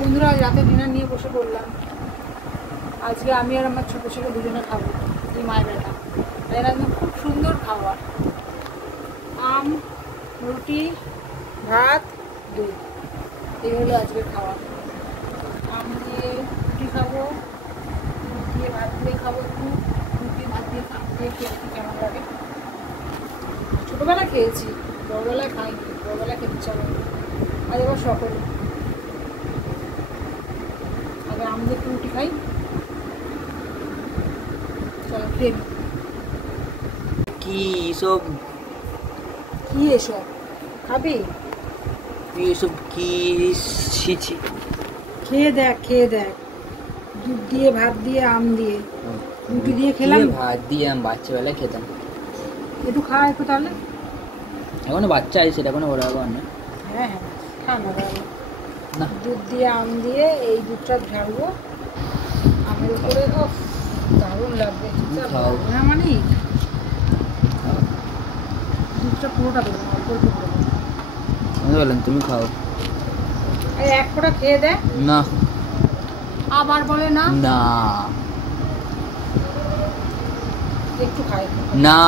বন্ধুরা আজ রাতে ডিনার নিয়ে বসে পড়লাম। আজকে আমি আর আমার ছোটো ছেলে দুজনে খাবো এই মায়ের বেটা। এর একদম খুব সুন্দর খাবার, আম, রুটি, ভাত, দুধ, এই হলো আজকে খাওয়া। আম দিয়ে রুটি খাবো, দুধ দিয়ে ভাত দিয়ে খাবো, দুধ দিয়ে ভাত দিয়ে খেয়েছি কেমন লাগে। ছোটোবেলায় খেয়েছি, বড়বেলায় খাইনি, বড়বেলায় খেতে চাবো আজ এবার সকল। আগে আম দিয়ে একটু রুটি খাই, চলো খেয়ে নি। কি সব কি এসব খাবি? তুই এসব কি শিছি? খেয়ে দেখ, খেয়ে দেখ, দুধ দিয়ে ভাত দিয়ে আম দিয়ে রুটি দিয়ে খেলাম। ভাত দিয়ে আমি বাচ্চাবেলায় খেতাম। একটু খা একটু তাহলে। এখনো বাচ্চা আছে, সেটা কোনো বড় ব্যাপার না। হ্যাঁ হ্যাঁ, খা না তাহলে। না, দুধ দিয়ে আম দিয়ে এই দুধটা ঢালবো আমের উপরে, ও দারুণ লাগবে। খাও। না মানে দুধটা পুরোটা দেবো, অল্প অল্প করে দেবো। আমি বললাম তুমি খাও। এই এক ফোঁটা খেয়ে দেখ। না আবার বলে না, না একটু খাই। না,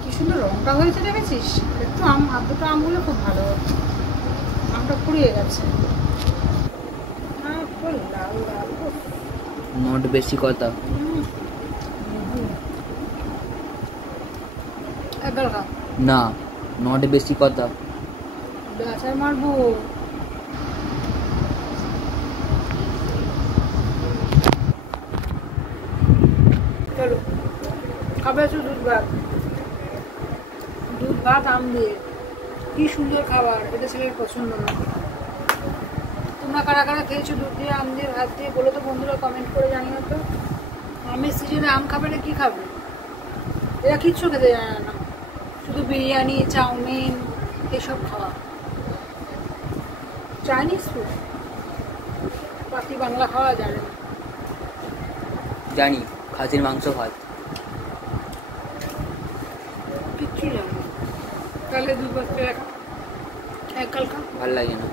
কি সুন্দর রংটা হয়েছে দেখেছিস? একটু আম, দুটো আম হলে খুব ভালো হতো। আমটা ফুরিয়ে গেছে। লাল লাল, উফ। নট বেশি কথা। একবার খা। না, নট বেশি কথা। আচার মারবো। চলো খাবে একটু দুধ ভাত, দুধ ভাত আম দিয়ে, কি সুন্দর খাবার। এটা ছেলের পছন্দ না। তোমরা কারা কারা খেয়েছো দুধ দিয়ে আম দিয়ে ভাত দিয়ে বলো তো বন্ধুরা, কমেন্ট করে জানিও তো। আমের সিজনে আম খাবে না কি খাবে? এরা কিচ্ছু খেতে জানে না, শুধু বিরিয়ানি, চাউমিন এসব খাওয়া, চাইনিজ ফুড, বাকি বাংলা খাওয়া জানে না। জানি, খাসির মাংস ভাত। কিচ্ছু জানে না। তাহলে দুধ ভাত এক কাল খা। ভাল লাগে না।